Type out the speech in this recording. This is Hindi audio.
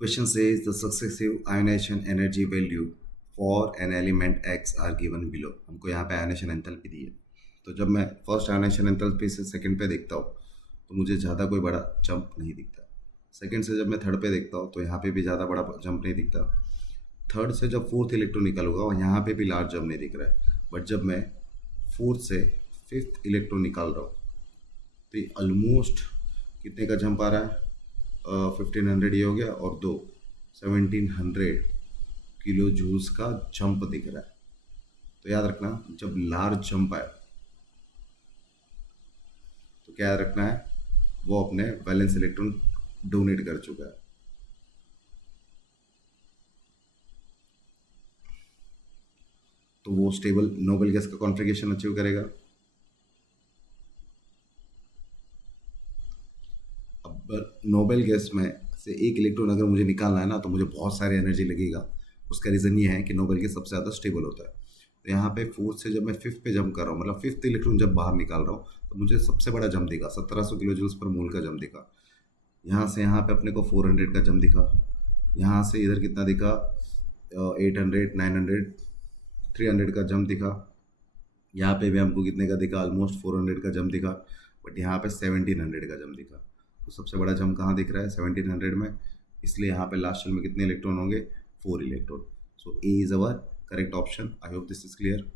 Question says the successive ionization energy value for an element X are given below. हमको यहाँ पे आयनेशन एंथैल्पी दी है। तो जब मैं फर्स्ट आयनेशन एंथैल्पी से सेकंड पे देखता हूँ तो मुझे ज़्यादा कोई बड़ा जंप नहीं दिखता। सेकंड से जब मैं थर्ड पे देखता हूँ तो यहाँ पे भी ज़्यादा बड़ा जंप नहीं दिखता। थर्ड से जब फोर्थ इलेक्ट्रॉन निकालूंगा और यहाँ पे भी लार्ज जंप नहीं दिख रहा है। बट जब मैं फोर्थ से फिफ्थ इलेक्ट्रॉन निकाल रहा हूँ तो ये ऑलमोस्ट कितने का जंप आ रहा है, 1500 ये हो गया और दो 1700 किलो जूल्स का जंप दिख रहा है। तो याद रखना जब लार्ज जंप आए तो क्या याद रखना है, वो अपने वैलेंस इलेक्ट्रॉन डोनेट कर चुका है। तो वो स्टेबल नोबेल गैस का कॉन्फ़िगरेशन अचीव करेगा। अब नोबेल गैस में से एक इलेक्ट्रॉन अगर मुझे निकालना है ना तो मुझे बहुत सारी एनर्जी लगेगा। उसका रीज़न ये है कि नोबेल गैस सबसे ज़्यादा स्टेबल होता है। तो यहाँ पे फोर्थ से जब मैं फिफ्थ पे जंप कर रहा हूँ, मतलब फिफ्थ इलेक्ट्रॉन जब बाहर निकाल रहा हूँ तो मुझे सबसे बड़ा जंप दिखा, 1700 किलो जूल्स पर मोल का जंप दिखा। यहाँ से यहाँ पे अपने को 400 का जंप दिखा। यहाँ से इधर कितना दिखा, 800, 900, 300 का जंप दिखा। यहाँ पे भी हमको कितने का दिखा, ऑलमोस्ट 400 का जंप दिखा। बट यहाँ पे 1700 का जंप दिखा। तो सबसे बड़ा जंप कहाँ दिख रहा है, 1700 में। इसलिए यहाँ पे लास्ट शेल में कितने इलेक्ट्रॉन होंगे, 4 electron. So A is our correct option. I hope this is clear.